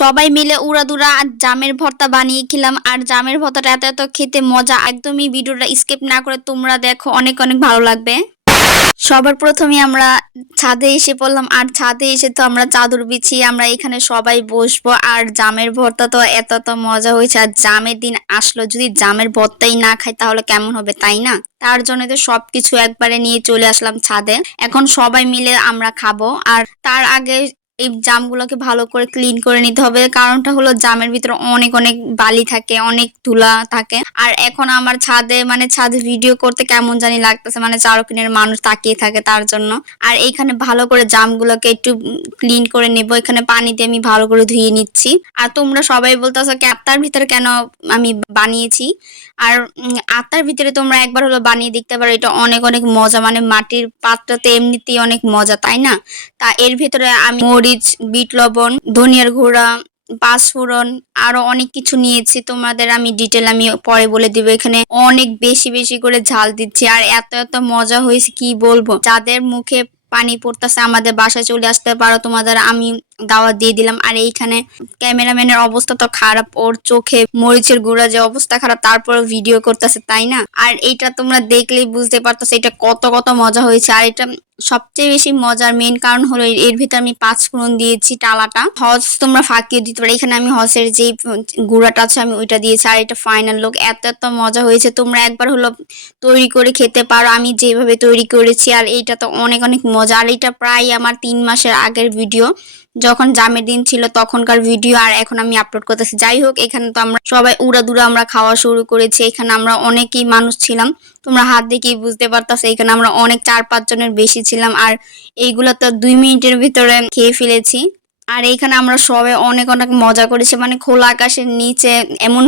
সবাই মিলে উড়াদুরা আর জামের ভর্তা বানিয়ে খেলাম। আর জামের ভর্তাটা এত এত খেতে মজা, একদমই ভিডিওটা স্কিপ না করে তোমরা দেখো, অনেক অনেক ভালো লাগবে। সবার প্রথমে আমরা ছাদে এসে পড়লাম, আর ছাদে এসে তো আমরা চাদর বিছিয়ে আমরা এখানে সবাই বসবো। আর জামের ভর্তা তো এত এত মজা হয়েছে, আর জামের দিন আসলো, যদি জামের ভর্তাই না খাই তাহলে কেমন হবে, তাই না? তার জন্য তো সবকিছু একবারে নিয়ে চলে আসলাম ছাদে। এখন সবাই মিলে আমরা খাবো। আর তার আগে এই জামগুলোকে ভালো করে ক্লিন করে নিতে হবে, কারণটা হলো জামের ভিতরে অনেক অনেক বালি থাকে, অনেক ধুলা থাকে। আর এখন আমার ছাদে ছাদে ভিডিও করতে কেমন জানি লাগতেছে, চারকিনের মানুষ তাকিয়ে থাকে তার জন্য। আর এইখানে ভালো করে জামগুলোকে একটু ক্লিন করে নেব, এখানে পানি দিয়ে আমি ভালো করে ধুয়ে নিচ্ছি। আর তোমরা সবাই বলতেছো আত্মার ভিতরে কেন আমি বানিয়েছি। আর আত্মার ভিতরে তোমরা একবার হলো বানিয়ে দেখতে পারো, এটা অনেক অনেক মজা। মাটির পাত্রতে এমনিতেই অনেক মজা, তাই না? তা এর ভিতরে আমি মরিচ, বিট লবণ, ধনিয়ার গুঁড়া, পাঁচফোড়ন, আরো অনেক কিছু নিয়েছি। তোমাদের আমি ডিটেল আমি পরে বলে দিব। এখানে অনেক বেশি বেশি করে ঝাল দিচ্ছি, আর এত এত মজা হয়েছে কি বলবো। যাদের মুখে পানি পড়তেছে আমাদের বাসায় চলে আসতে পারো, তোমাদের আমি দাওয়াত দিয়ে দিলাম। আর এইখানে ক্যামেরাম্যানের অবস্থা তো খারাপ, ওর চোখে মরিচের গুঁড়া যে অবস্থা খারাপ, তারপরে ভিডিও করতেছে, তাই না? আর এইটা তোমরা দেখলেই বুঝতে পারতেছো এটা কত কত মজা হয়েছে। আর এটা সবচেয়ে বেশি মজার মেইন কারণ হলো এর ভিতরে আমি পাঁচফোড়ন দিয়েছি, টালাটা। হজ তোমরা ফাঁকিয়ে দিতে পারো, এখানে আমি হজের যে গুঁড়াটা আছে আমি ওইটা দিয়েছি। আর এটা ফাইনাল লুক, এত এত মজা হয়েছে। তোমরা একবার হলো তৈরি করে খেতে পারো আমি যেভাবে তৈরি করেছি। আর এইটা তো অনেক অনেক মজা। আর এটা প্রায় আমার 3 মাসের আগের ভিডিও, যখন জামের দিন ছিল তখনকার ভিডিও, আর এখন আমি আপলোড করতেছি। যাই হোক, এখানে তো আমরা সবাই উড়াদুরা আমরা খাওয়া শুরু করেছি। এখানে আমরা অনেকেই মানুষ ছিলাম, তোমরা হাত দেখেই বুঝতে পারতেছো। এখানে আমরা অনেক 4-5 জনের বেশি ছিলাম। আর এইগুলো তো 2 মিনিটের ভিতরে খেয়ে ফেলেছি। আর এইখানে আমরা সবাই অনেক অনেক মজা করেছি। খোলা আকাশের নিচে এমন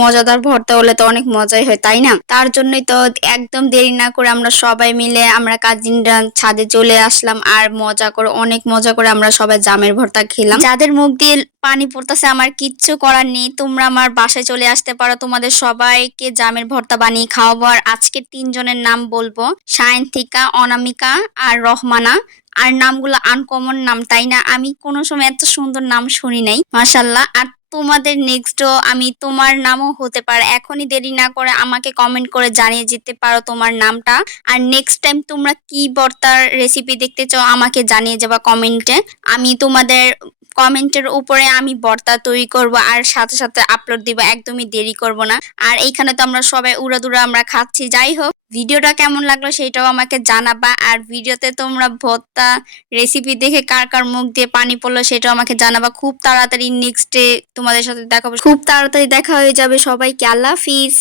মজাদার ভর্তা হলে তো অনেক মজাই হয়, তাই না? তার জন্যই তো একদম দেরি না করে আমরা সবাই মিলে আমরা কাজিনরা ছাদে চলে আসলাম। আর মজা করে, অনেক মজা করে আমরা সবাই জামের ভর্তা খেলাম। যাদের মুখ দিয়ে পানি পড়তেছে আমার কিচ্ছু করার নেই, তোমরা আমার বাসায় চলে আসতে পারো, তোমাদের সবাইকে জামের ভর্তা বানিয়ে খাওয়াবো। আর আজকে 3 জনের নাম বলবো, সায়ন্তিকা, অনামিকা আর রহমানা। আর নামগুলো আনকমন নাম, তাই না? আমি কোনো সময় এত সুন্দর নাম শুনি নাই, মাশাল্লাহ। আর তোমাদের নেক্সটও আমি তোমার নামও হতে পারে, এখনই দেরি না করে আমাকে কমেন্ট করে জানিয়ে যেতে পারো তোমার নামটা। আর নেক্সট টাইম তোমরা কি ভর্তার রেসিপি দেখতে চাও আমাকে জানিয়ে যাবা কমেন্টে। আমি তোমাদের কমেন্টের উপরে আমি ভর্তা তৈরি করব, আর সাথে সাথে আপলোড দিব, একদমই দেরি করব না। আর এইখানে তো আমরা সবাই উড়াদুরা আমরা খাচ্ছি। যাই হোক, ভিডিওটা কেমন লাগলো সেটাও আমাকে জানাবা। আর ভিডিওতে তোমরা ভর্তা রেসিপি দেখে কার কার মুখ দিয়ে পানি পড়লো সেটাও আমাকে জানাবা। খুব তাড়াতাড়ি নেক্সট ডে তোমাদের সাথে দেখা হবে, খুব তাড়াতাড়ি দেখা হয়ে যাবে। সবাইকে আল্লাহ হাফিজ।